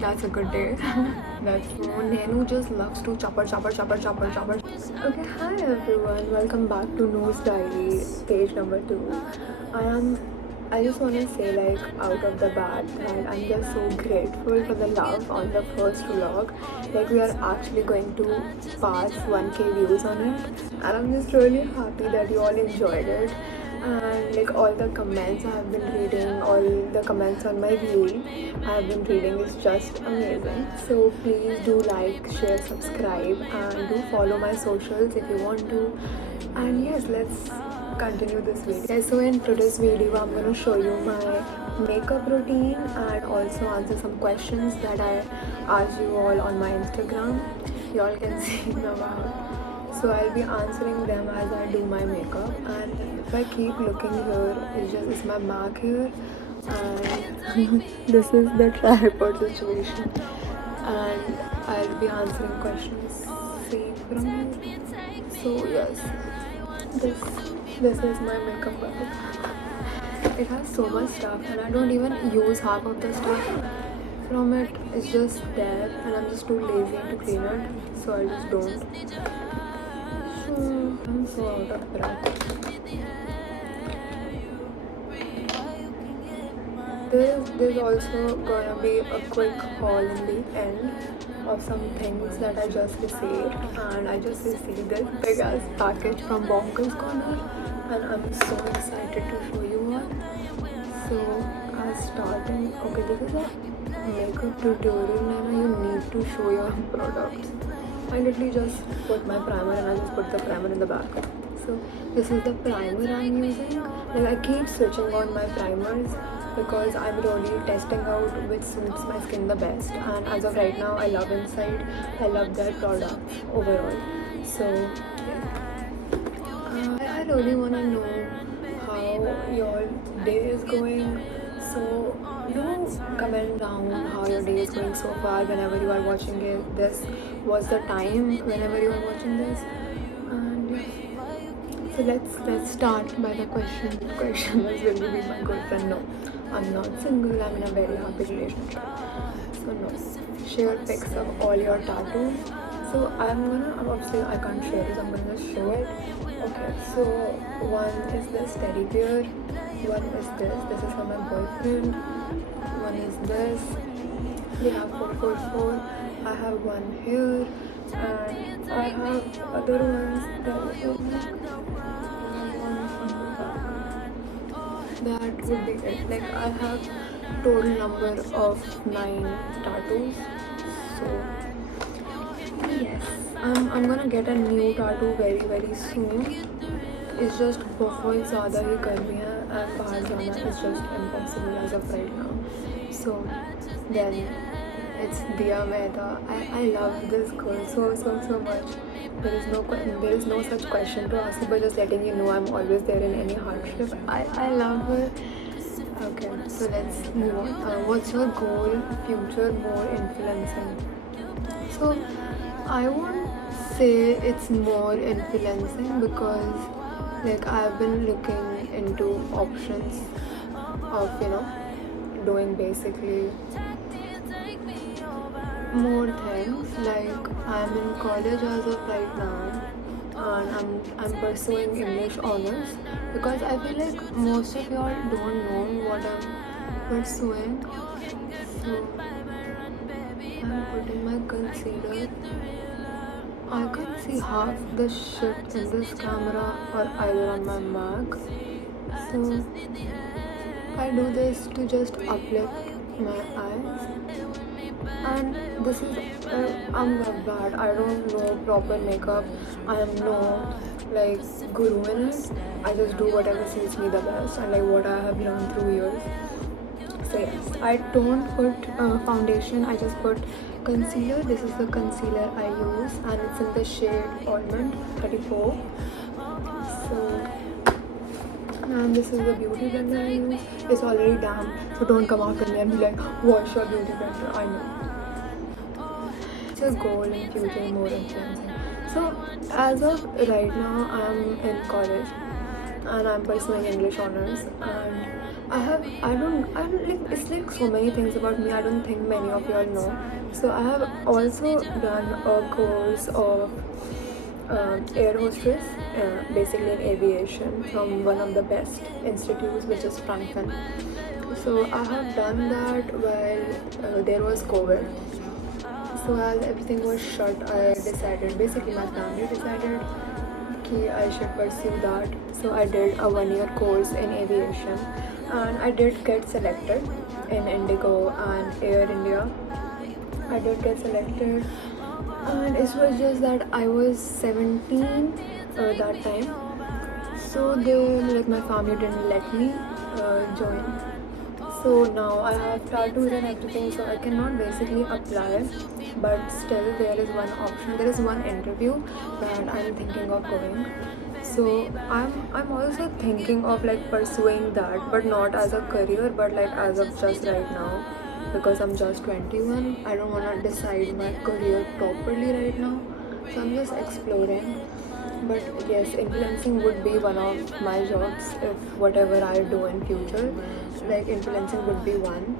that's a good day. That's Nenu just loves to chopper, chopper, chopper, chopper, chopper. Okay, hi everyone. Welcome back to Nose Diary, page number 2. I am. I just want to say, like, out of the bat, that I'm just so grateful for the love on the first vlog. Like, we are actually going to pass 1k views on it, and I'm just really happy that you all enjoyed it. And like all the comments I have been reading, all the comments on my reel I have been reading is just amazing. So please do like, share, subscribe, and do follow my socials if you want to. And yes, let's continue this video. Okay, so in today's video, I'm gonna show you my makeup routine and also answer some questions that I asked you all on my Instagram. You all can see now. So I'll be answering them as I do my makeup, and if I keep looking here, it's my back here, and this is the tripod situation, and I'll be answering questions see from here. So yes, this is my makeup bag. It has so much stuff, and I don't even use half of the stuff from it. It's just there, and I'm just too lazy to clean it, so I just don't. I'm so out of breath. There's also gonna be a quick haul in the end of some things that I just received, and I just received this big ass package from Bonkers Corner, and I'm so excited to show you one. So as starting, okay, this is a makeup tutorial and you need to show your products. I literally just put my primer and I just put the primer in the back. So this is the primer I'm using. Like I keep switching on my primers because I'm really testing out which suits my skin the best. And as of right now, I love Inside. I love their products overall. So I really wanna know how your day is going. So do comment down how your day is going so far whenever you are watching it. This was the time whenever you are watching this. And yeah. So let's start by the question. The question is, will you be my girlfriend? No, I'm not single. I'm in a very happy relationship. So no. Share pics of all your tattoos. So obviously I can't share this. I'm gonna just show it. Okay, so one is this teddy bear, one is this is for my boyfriend, one is this, we have 444, I have one here, and I have other ones that would be it. Like I have total number of 9 tattoos. So yes, I'm gonna get a new tattoo very soon. It's just बहुत ज़्यादा ही गर्मी है and बाहर जाना is just impossible as of right now. So then it's Diya Mehta. I love this girl so much. There is no such question to ask, but just letting you know I'm always there in any hardship. I love her. Okay, so let's move on. What's your goal, future, more influencing? So I won't say it's more influencing because like I've been looking into options of doing basically more things. Like I'm in college as of right now, and I'm pursuing English honors because I feel like most of y'all don't know what I'm pursuing. So I'm putting my concealer. I can't see half the shit in this camera or either on my Mac. So I do this to just uplift my eyes. And this is I'm not bad. I don't know proper makeup. I am no like guru in it. I just do whatever suits me the best and like what I have learned through years. So yes, I don't put foundation. I just put concealer. This is the concealer I use, and it's in the shade Almond 34. So, and this is the beauty blender I use. It's already damp, so don't come after me and be like, "Wash your beauty blender." I know. It's a goal in future, more influencing. So, as of right now, I'm in college and I'm pursuing English honors, and I don't like, it's like so many things about me I don't think many of y'all know. So I have also done a course of air hostess, basically in aviation from one of the best institutes, which is Franklin. So I have done that while there was COVID. So as everything was shut, I decided, basically my family decided that I should pursue that. So I did a 1 year course in aviation, and I did get selected in Indigo and Air India. I did get selected, and it was just that I was 17 that time. So they, like, my family didn't let me join. So now I have tattoos and everything, so I cannot basically apply. But still, there is one option. There is one interview that I'm thinking of going. So I'm also thinking of like pursuing that, but not as a career, but like as of just right now, because I'm just 21. I don't want to decide my career properly right now, so I'm just exploring. But yes, influencing would be one of my jobs if whatever I do in future. Like influencing would be one,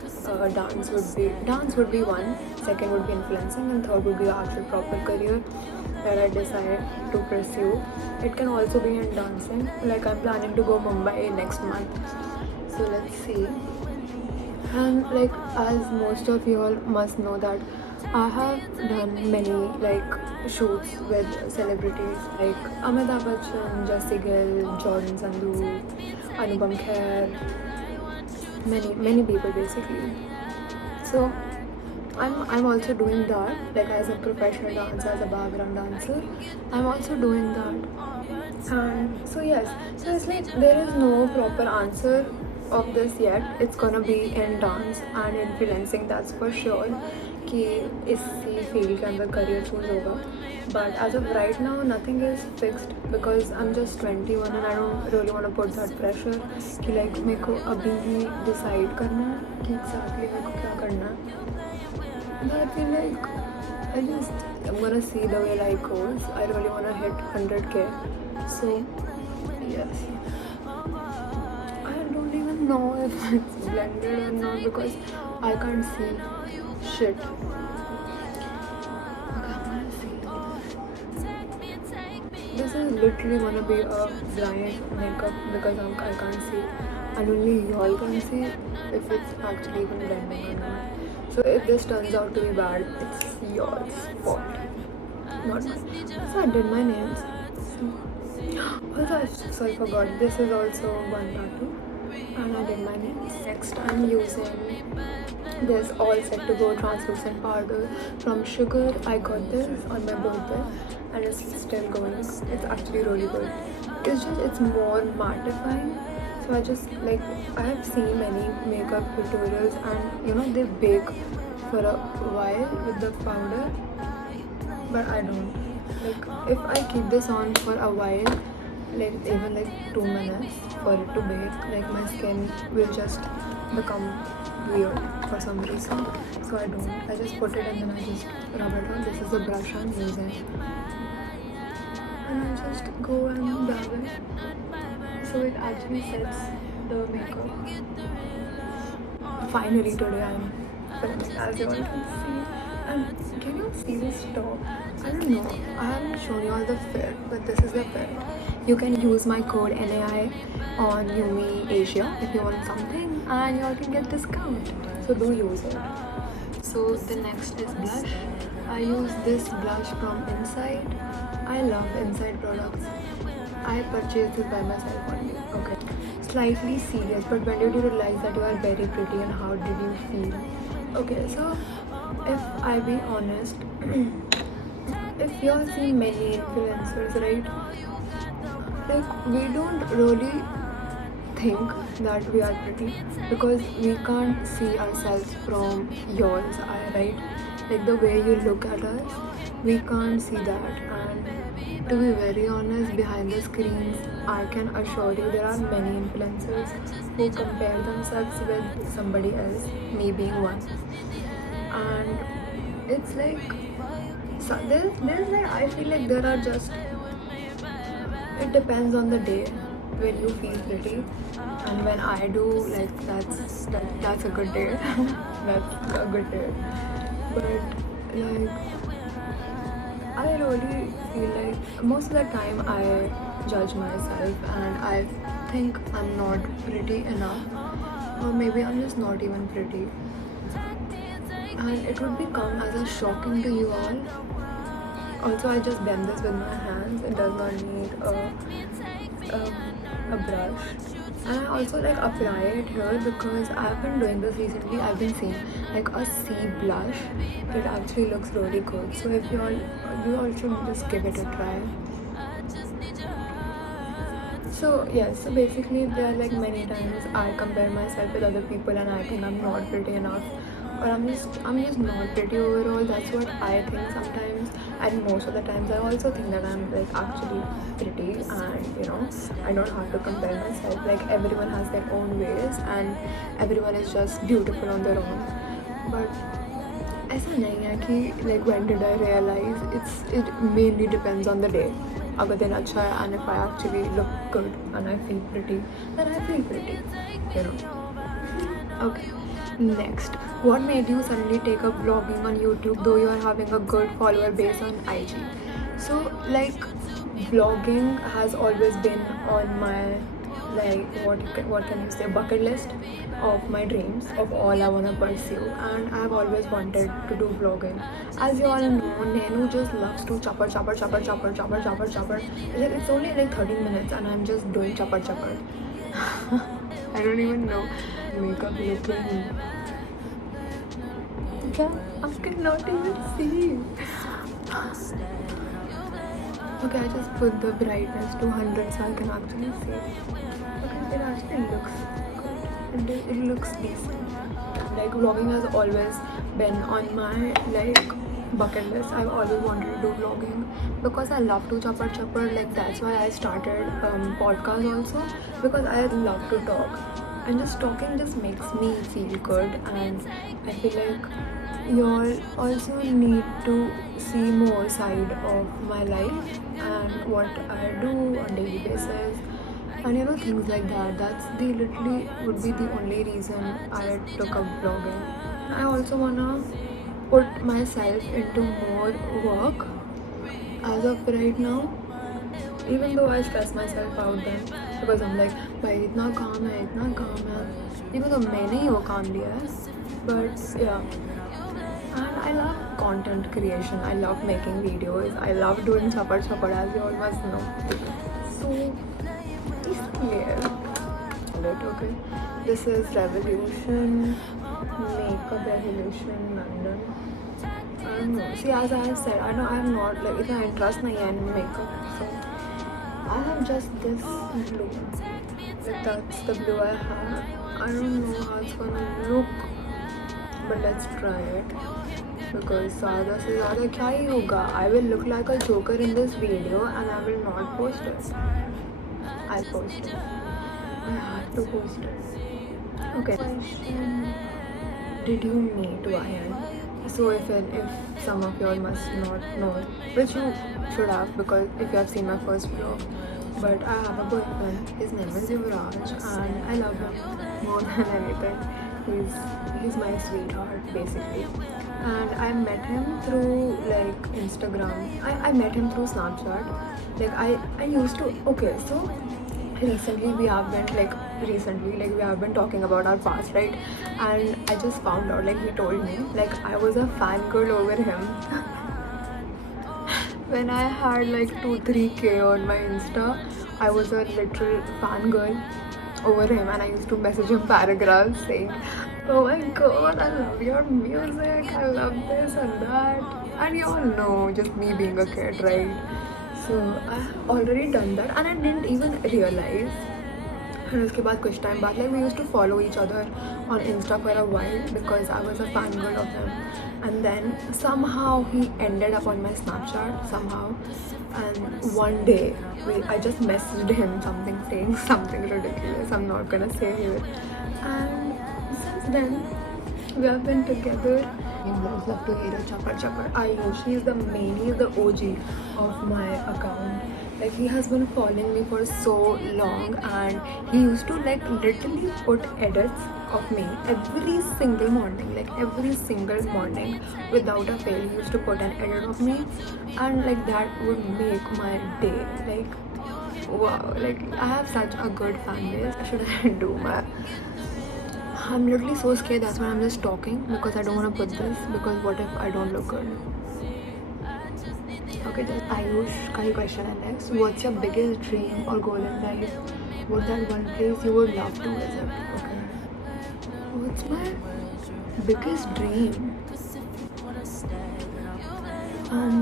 dance would be one, second would be influencing, and third would be the actual proper career that I decide to pursue. It can also be in dancing. Like I'm planning to go Mumbai next month. So let's see. And like as most of you all must know that I have done many like shoots with celebrities like Amitabh Bachchan, Jessie Gill, Jordan Sandhu, Anupam Kher, many people basically. So I'm also doing that, like as a professional dancer, as a background dancer. I'm also doing that. And so yes, so it's like there is no proper answer of this yet. It's gonna be in dance and influencing, that's for sure, कि इसी field के अंदर career choose होगा. But as of right now, nothing is fixed because I'm just 21 and I don't really want to put that pressure कि like मेरे को अभी ही decide करना है कि exactly मेरे को क्या करना है. But I feel like I'm gonna see the way life goes. I really wanna hit 100K. So yes. I don't even know if it's blended or not because I can't see shit. Okay, I'm gonna see. This is literally gonna be a blind makeup because I can't see. And only y'all can see if it's actually even blending or not. So if this turns out to be bad, it's y'all's fault, not mine. So I did my nails. Also, I forgot, this is also one tattoo. And I did my nails. Next, I'm using this All Set to Go translucent powder from Sugar. I got this on my birthday and it's still going. It's actually really good. It's more mattifying. So I just like, I have seen many makeup tutorials and you know they bake for a while with the powder, but I don't. Like if I keep this on for a while, like even like 2 minutes for it to bake, like my skin will just become weird for some reason. So I don't. I just put it and then I just rub it on. This is the brush I'm using. And I just go and dab it. So it actually sets the makeup. Finally today I'm filming, as you all can see. And can you see this top? I don't know. I haven't shown you all the fit, but this is the fit. You can use my code NAI on Yumi Asia if you want something, and you all can get discount. So do use it. So the next is blush. I use this blush from Inside. I love Inside products. I purchased it by myself only. Okay. Slightly serious, but when did you realize that you are very pretty and how did you feel? Okay, so if I be honest, if you all see many influencers, right? Like we don't really think that we are pretty because we can't see ourselves from yours eye, right? Like the way you look at us, we can't see that. And to be very honest, behind the screens, I can assure you there are many influencers who compare themselves with somebody else, me being one. And it's like, so there's like, I feel like there are just, it depends on the day. when you feel pretty, and when I do, like that's a good day. That's a good day. But like I really feel like most of the time I judge myself and I think I'm not pretty enough, or maybe I'm just not even pretty, and it would become as a shocking to you all. Also, I just blend this with my hands. It does not need a brush. And I also like apply it here because I've been doing this recently. I've been seeing like a sea blush. It actually looks really good. So if you all should just give it a try. So yes, so basically there are like many times I compare myself with other people and I think I'm not pretty enough, or I'm just not pretty overall. That's what I think sometimes, and most of the times I also think that I'm like actually pretty, and I don't have to compare myself. Like everyone has their own ways and everyone is just beautiful on their own. But ऐसा नहीं है कि like when did I realize it mainly depends on the day. अगर दिन अच्छा है and if I actually look good and I feel pretty, then I feel pretty, you know. Okay, next, what made you suddenly take up vlogging on YouTube though you are having a good follower base on IG? So like vlogging has always been on my like what can you say bucket list of my dreams of all I want to pursue, and I've always wanted to do vlogging. As you all know, Nenu just loves to chopper. Like it's only like 13 minutes and I'm just doing chopper. I don't even know makeup looking. Yeah, I cannot even see. Okay, I just put the brightness to 100 so I can actually see. Okay, it actually looks good. It looks decent. Like vlogging has always been on my like bucket list. I've always wanted to do vlogging because I love to chopper. Like that's why I started podcast also, because I love to talk. And just talking just makes me feel good, and I feel like you all also need to see more side of my life and what I do on daily basis, and things like that. That's the literally would be the only reason I took up vlogging. I also wanna put myself into more work as of right now, even though I stress myself out then because I'm like भाई इतना काम है even though मैंने ही वो काम लिया है. But yeah, and I love content creation. I love making videos. I love doing chapar as you all must know. So yeah, okay. This is Revolution, Makeup Revolution, London. I don't know. See, as I have said, I know I am not like it's an interest in makeup. So I have just this blue. Like that's the blue I have. I don't know how it's gonna look, but let's try it. Because ज़्यादा से ज़्यादा क्या ही होगा? I will look like a joker in this video and I will not post it. I'll post it. I have to post it. Okay. Question. Did you meet Ryan? So if some of y'all must not know, which you should have because if you have seen my first vlog, but I have a boyfriend. His name is Yuvraj and I love him more than anything. He's my sweetheart basically, and I met him through like Instagram. I met him through Snapchat. Like I used to, okay, so recently we have been talking about our past, right? And I just found out, like he told me like I was a fangirl over him when I had like 2-3K on my Insta. I was a literal fangirl over him and I used to message him paragraphs saying, oh my god, I love your music, I love this and that. And you all know, just me being a kid, right? So I already done that and I didn't even realize. And उसके बाद कुछ time बाद like we used to follow each other on Insta for a while because I was a fangirl of him. And then somehow he ended up on my Snapchat somehow. And one day I just messaged him something saying something ridiculous. I'm not gonna say here. And since then we have been together. You guys love to hear a chapar. I know she's the OG of my account. Like he has been following me for so long, and he used to like literally put edits of me every single morning, like every single morning without a fail. He used to put an edit of me, and like that would make my day. Like wow, like I have such a good fan base. Should I do my? I'm literally so scared. That's why I'm just talking, because I don't want to put this, because what if I don't look good? Okay, then Ayush ka hi question है next. What's your biggest dream or goal in life? What's that one place you would love to visit? Okay. What's my biggest dream? Um,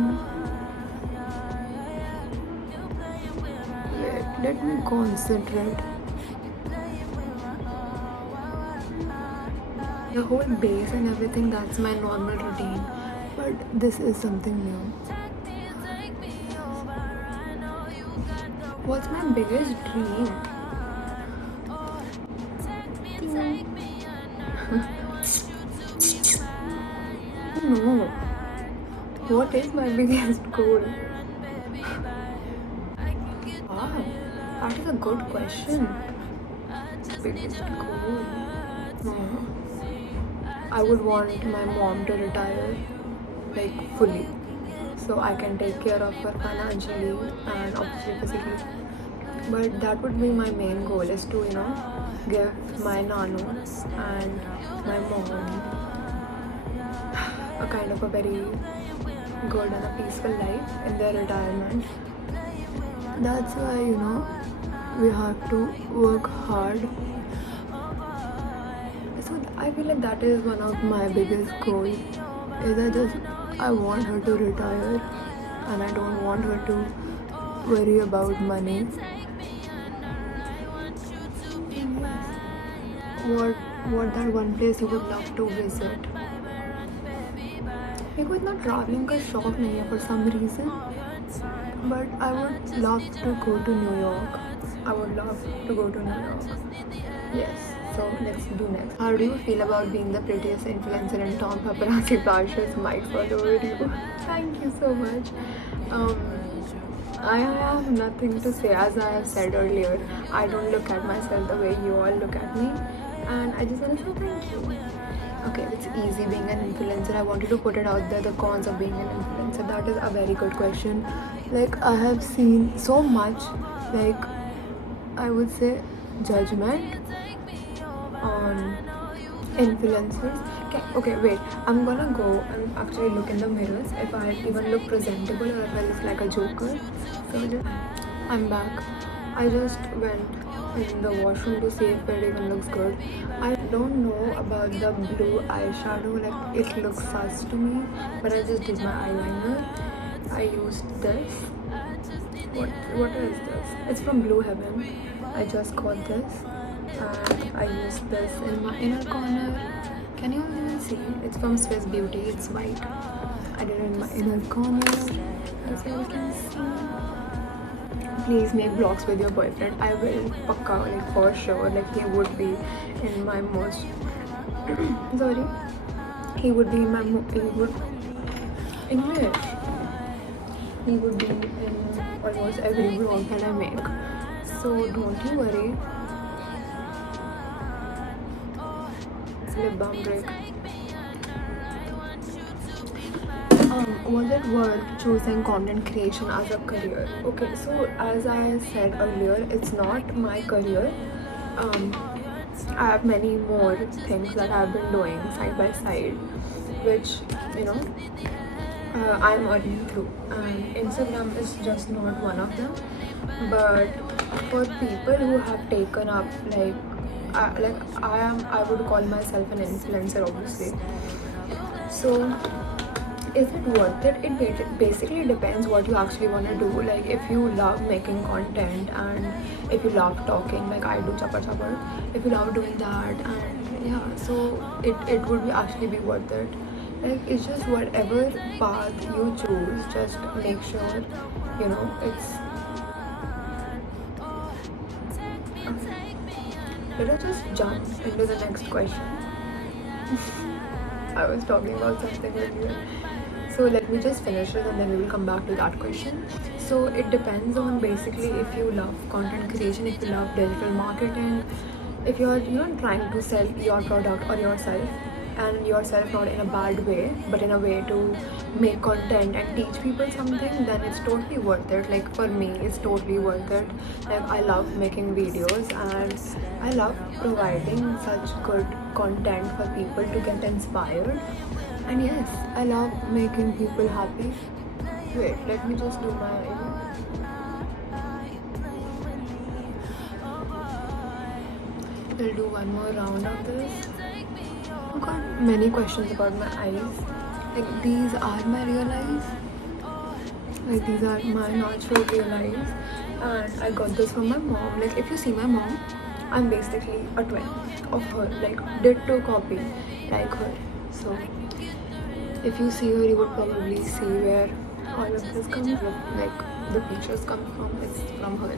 let me concentrate. The whole base and everything, that's my normal routine. But this is something new. What's my biggest dream? No. What is my biggest goal? Wow, that is a good question. Biggest goal? No. I would want my mom to retire, like fully, so I can take care of her financially and obviously physically. But that would be my main goal, is to give my nanu and my mom a kind of a very good and a peaceful life in their retirement. That's why we have to work hard. So I feel like that is one of my biggest goals. I want her to retire, and I don't want her to worry about money. What that one place you would love to visit? मेरे को इतना travelling का शौक नहीं है for some reason, but I would love to go to New York. I would love to go to New York. Yes. So let's do next. How do you feel about being the prettiest influencer in Tom Paparazzi Flashes Mike for the video? Thank you so much. I have nothing to say. As I have said earlier, I don't look at myself the way you all look at me, and I just want to say thank you. Okay, it's easy being an influencer. I wanted to put it out there, the cons of being an influencer. That is a very good question. Like, I have seen so much, like, I would say, judgment on influencers. Okay, wait. I'm gonna go and actually look in the mirrors if I even look presentable or if I look like a joker. So I'm back. I just went in the washroom to see if it even looks good. I don't know about the blue eyeshadow, like it looks sus to me, but I just did my eyeliner. I used this. What is this? It's from Blue Heaven. I just got this, and I used this in my inner corner. Can you even see? It's from Swiss Beauty. It's white. I did it in my inner corner, as you can see. Please make vlogs with your boyfriend. I will, pakka, like for sure. Like he would be in my most. Sorry. He would be in my. He would. English. He would be in almost every vlog that I make. So don't you worry. Lip balm break. Was it worth choosing content creation as a career? Okay, so as I said earlier, it's not my career. I have many more things that I've been doing side by side, which I'm earning through, and Instagram is just not one of them. But for people who have taken up I would call myself an influencer, obviously. So is it worth it? It basically depends what you actually want to do. Like if you love making content and if you love talking, like I do chapar chapar, if you love doing that, and yeah, so it would be actually be worth it. Like it's just whatever path you choose, just make sure it's. Let us just jump into the next question. I was talking about something earlier. So let me just finish it and then we will come back to that question. So it depends on basically if you love content creation, if you love digital marketing, if you're trying to sell your product or yourself, and yourself not in a bad way but in a way to make content and teach people something, then it's totally worth it. Like for me, it's totally worth it. Like I love making videos and I love providing such good content for people to get inspired. And yes, I love making people happy. Wait, let me just do my we'll do one more round of this. I've got many questions about my eyes. Like these are my real eyes. Like these are my natural real eyes. And I got this from my mom. Like if you see my mom, I'm basically a twin of her. Like ditto copy like her. So if you see her, you would probably see where all of this comes from. Like the pictures come from. It's from her.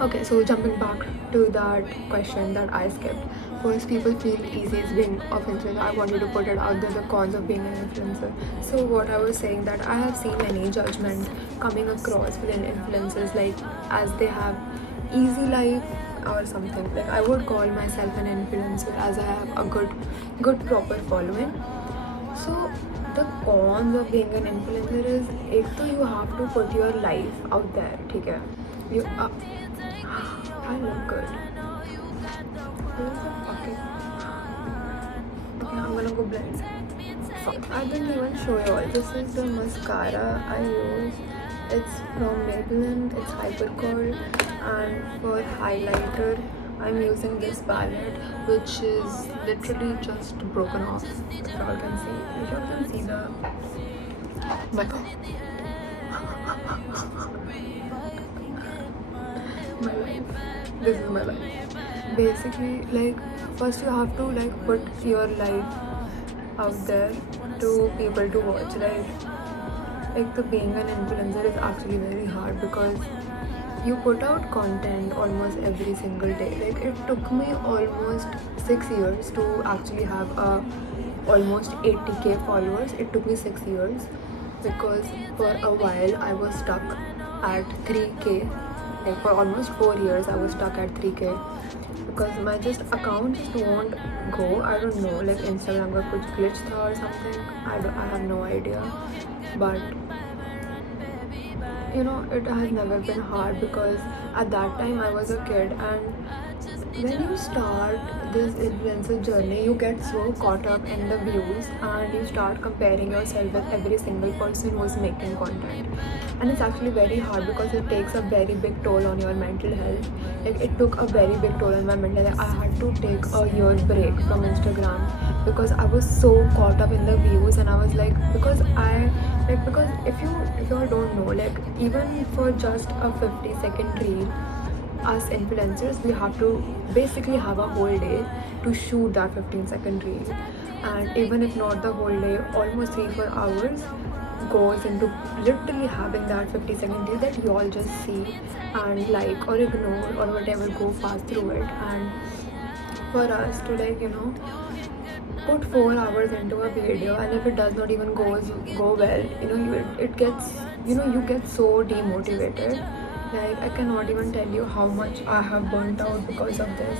Okay, so jumping back to that question that I skipped. First, people feel easy as being of influencer. I wanted to put it out there, the cons of being an influencer. So what I was saying, that I have seen many judgment coming across within influencers, like as they have easy life or something. Like I would call myself an influencer as I have a good proper following. So the cons of being an influencer is, एक तो you have to put your life out there, ठीक है? You I look good. Where's the fucking... Okay, I'm gonna go blend. Fuck, I didn't even show you all. This is the mascara I use. It's from Maybelline. It's Hypercore. And for highlighter, I'm using this palette, which is literally just broken off. If y'all can see. If y'all can see the... My God. My life. This is my life. Basically, like first you have to like put your life out there to people to watch, right? Like the being an influencer is actually very hard because you put out content almost every single day. Like it took me almost 6 years to actually have almost 80k followers. It took me 6 years because for a while I was stuck at 3k. Like for almost 4 years I was stuck at 3k because my just account just won't go. I don't know, like Instagram का कुछ glitch था or something. I have no idea, but you know, it has never been hard because at that time I was a kid, and when you start this influencer journey, you get so caught up in the views and you start comparing yourself with every single person who is making content. And it's actually very hard because it takes a very big toll on your mental health. Like it took a very big toll on my mental health. I had to take a year break from Instagram because I was so caught up in the views, and I was like, because if you all don't know, like even for just a 50-second reel, us influencers, we have to basically have a whole day to shoot that 15-second reel. And even if not the whole day, almost 3-4 hours goes into literally having that 50-second reel that you all just see and like or ignore or whatever, go fast through it. And for us to like, you know, put 4 hours into a video, and if it does not even go well, you know, it gets, you know, you get so demotivated. Like I cannot even tell you how much I have burnt out because of this,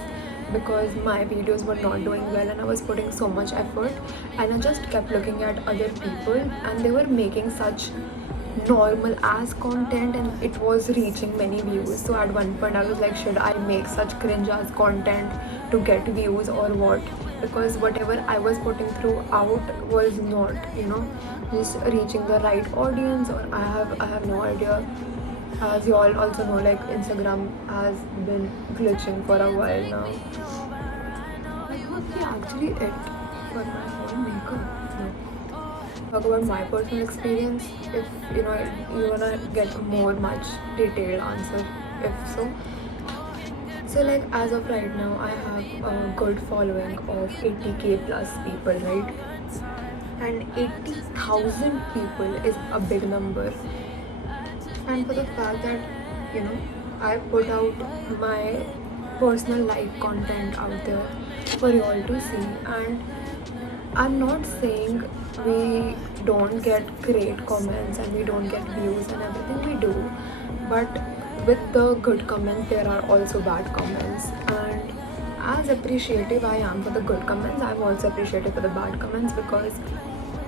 because my videos were not doing well and I was putting so much effort, and I just kept looking at other people and they were making such normal ass content and it was reaching many views. So at one point I was like, should I make such cringe ass content to get views or what? Because whatever I was putting throughout was not, you know, just reaching the right audience, or I have no idea. As you all also know, like Instagram has been glitching for a while now. That would be actually it for my whole makeup. No. Talk about my personal experience. If you know you wanna get more much detailed answer, if so. So like as of right now, I have a good following of 80k plus people, right? And 80,000 people is a big number. And for the fact that, you know, I put out my personal life content out there, for you all to see. And I'm not saying we don't get great comments and we don't get views and everything, we do, but with the good comments there are also bad comments. And as appreciative I am for the good comments, I'm also appreciative for the bad comments, because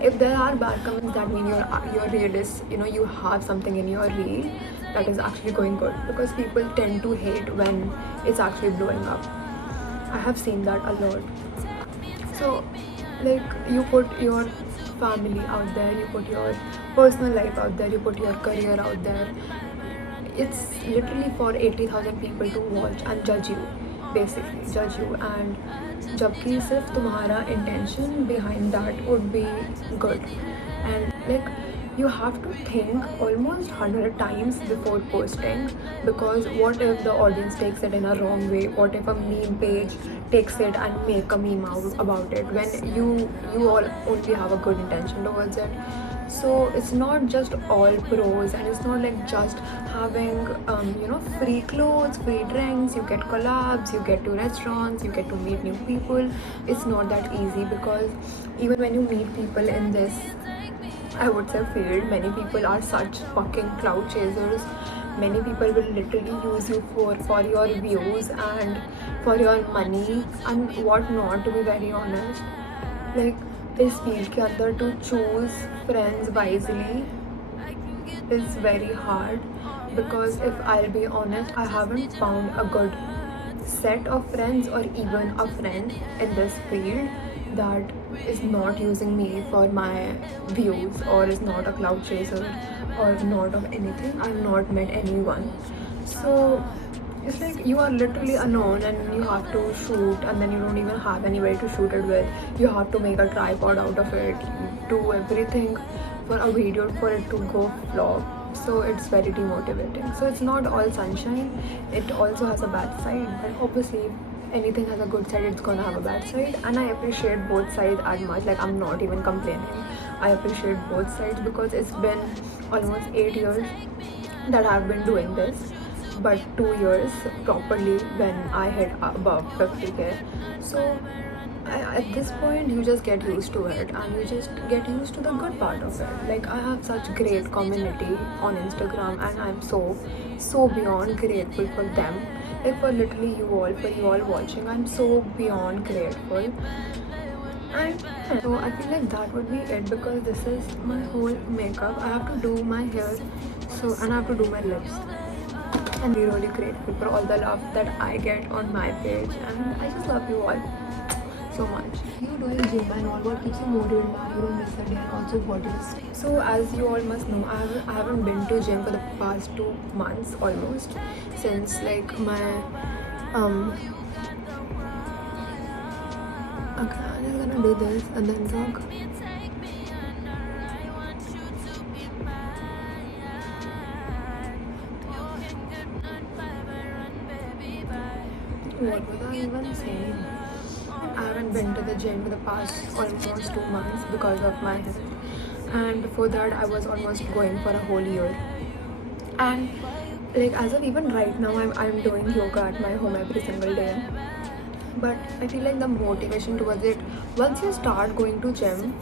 if there are bad comments, that means your reel is, you have something in your reel that is actually going good, because people tend to hate when it's actually blowing up. I have seen that a lot. So, like, you put your family out there, you put your personal life out there, you put your career out there. It's literally for 80,000 people to watch and judge you, basically judge you. And जबकि सिर्फ तुम्हारा intention behind that would be good. And like, you have to think almost 100 times before posting, because what if the audience takes it in a wrong way? What if a meme page takes it and make a meme about it, when you all only have a good intention towards it? So it's not just all pros, and it's not like just having free clothes, free drinks, you get collabs, you get to restaurants, you get to meet new people. It's not that easy, because even when you meet people in this, I would say, field, many people are such fucking cloud chasers. Many people will literally use you for your views and for your money and what not, to be very honest. Like, इस field के अंदर to choose friends wisely is very hard, because if I'll be honest, I haven't found a good set of friends or even a friend in this field that is not using me for my views, or is not a cloud chaser, or not of anything. I've not met anyone. So it's like you are literally alone and you have to shoot, and then you don't even have anybody to shoot it with. You have to make a tripod out of it, do everything for a video for it to go flop. So it's very demotivating. So it's not all sunshine, it also has a bad side. But obviously anything has a good side, it's gonna have a bad side. And I appreciate both sides as much. Like, I'm not even complaining. I appreciate both sides, because it's been almost 8 years that I've been doing this, but 2 years properly when I hit above 50k. So at this point you just get used to it, and you just get used to the good part of it. Like, I have such great community on Instagram, and I'm so beyond grateful for them. Like, for literally for you all watching, I'm so beyond grateful. And so I feel like that would be it, because this is my whole makeup. I have to do my hair, and I have to do my lips. I'm really grateful for all the love that I get on my page, and I just love you all so much. You doing gym and all, what keeps you motivated now? You don't miss a day, and also what is. So as you all must know, I haven't been to gym for the past 2 months almost, since like my okay, I'm just gonna do this and then talk. What was I even saying? I haven't been to the gym for the past almost 2 months because of my health, and before that I was almost going for a whole year. And like, as of even right now, I'm doing yoga at my home every single day. But I feel like the motivation towards it, once you start going to gym,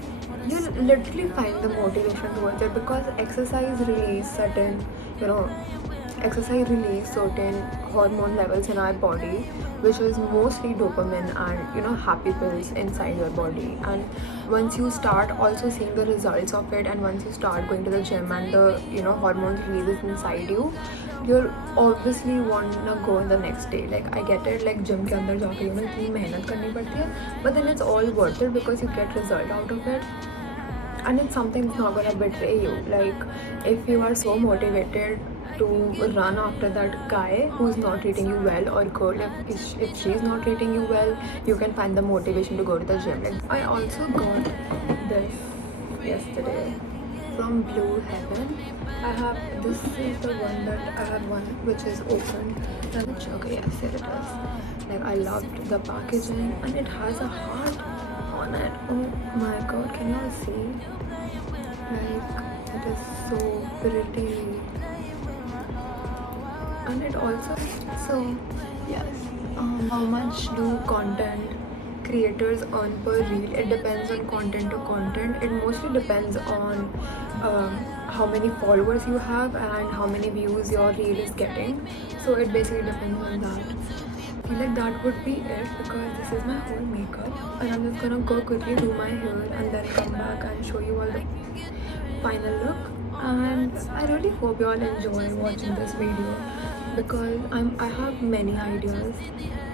you literally find the motivation towards it, because exercise release certain hormone levels in our body, which is mostly dopamine and happy pills inside your body. And once you start also seeing the results of it, and once you start going to the gym and the hormones releases inside you, you'll obviously wanna go in the next day. Like, I get it, like gym के अंदर जाके इतनी मेहनत करनी पड़ती है, but then it's all worth it because you get result out of it, and it's something that's not gonna betray you. Like, if you are so motivated to run after that guy who's not treating you well, or girl, if she's not treating you well, you can find the motivation to go to the gym. Like, I also got this yesterday from Blue Heaven. This is the one that I have one which is open. Okay, yes, here it is. Like, I loved the packaging, and it has a heart on it. Oh my god, can you all see? Like, it is so pretty. And it also, so yes, how much do content creators earn per reel. It depends on content to content. It mostly depends on how many followers you have and how many views your reel is getting. So it basically depends on that. I feel like that would be it because this is my whole makeup, and I'm just gonna go quickly do my hair and then come back and show you all the final look. And I really hope you all enjoy watching this video because I have many ideas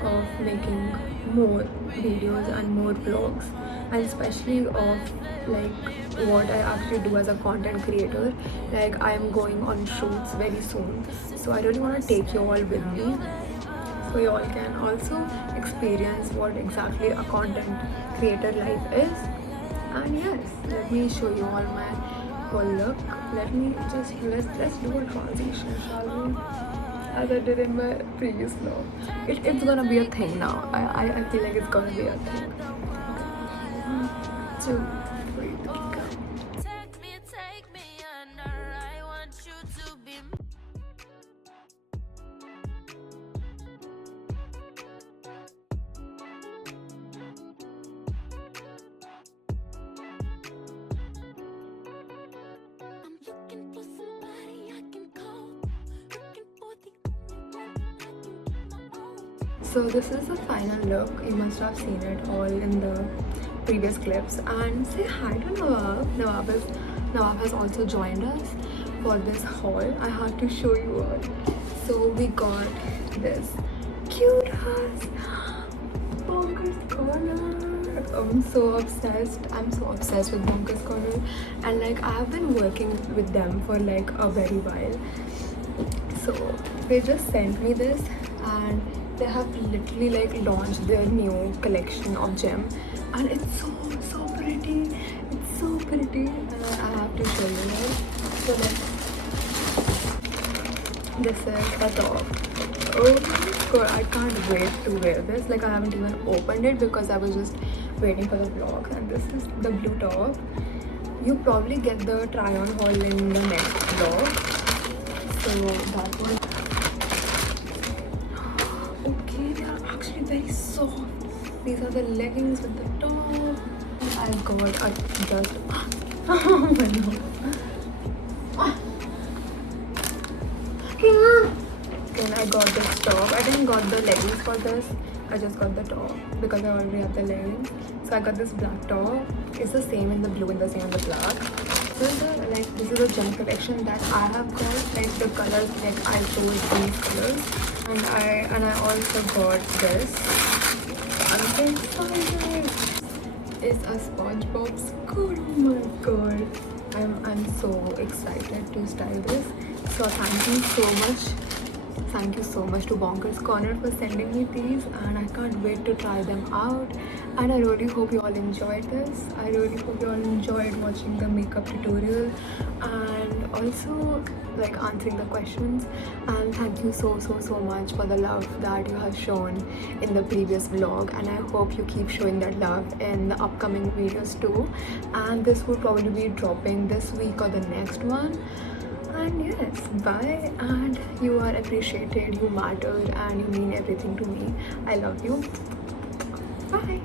of making more videos and more vlogs, and especially of like what I actually do as a content creator. Like I am going on shoots very soon, so I really want to take you all with me so you all can also experience what exactly a content creator life is. And yes, let me show you all my whole look. Let's do a transition, shall we? As I did in my previous vlog. It's gonna be a thing now. I feel like it's gonna be a thing. One, two, three, go. Take me under. I want you to be. I'm looking for somebody I can call. Looking for the only one I can keep my own. So this is the final look. You must have seen it all in the previous clips. And say hi to Nawab. Nawab has also joined us for this haul. I have to show you all. So we got this cute house. Bonkers Corner. I'm so obsessed with Bonkers Corner, and like I have been working with them for like a very while. So they just sent me this, and they have literally like launched their new collection of gem, and it's so pretty. It's so pretty, and I have to show you guys. So this is the top. Oh my god, I can't wait to wear this. Like I haven't even opened it because I was just waiting for the vlog. And this is the blue top. You probably get the try on haul in the next vlog. So that one. Okay, they are actually very soft. These are the leggings with the top. I got a just oh my god. Then I got this top. I didn't got the leggings for this. I just got the top because I already have the leggings. So I got this black top. It's the same in the blue and the same in the black. So this is a gem collection that I have got. Like the colors, like I chose these colors, and I also got this. I'm so excited. It's a SpongeBob skirt. Oh my god. I'm so excited to style this. So thank you so much. Thank you so much to Bonkers Corner for sending me these, and I can't wait to try them out. And I really hope you all enjoyed this. I really hope you all enjoyed watching the makeup tutorial and also like answering the questions. And thank you so much for the love that you have shown in the previous vlog, and I hope you keep showing that love in the upcoming videos too. And this will probably be dropping this week or the next one. And yes, bye, and you are appreciated, you matter, and you mean everything to me. I love you. Bye.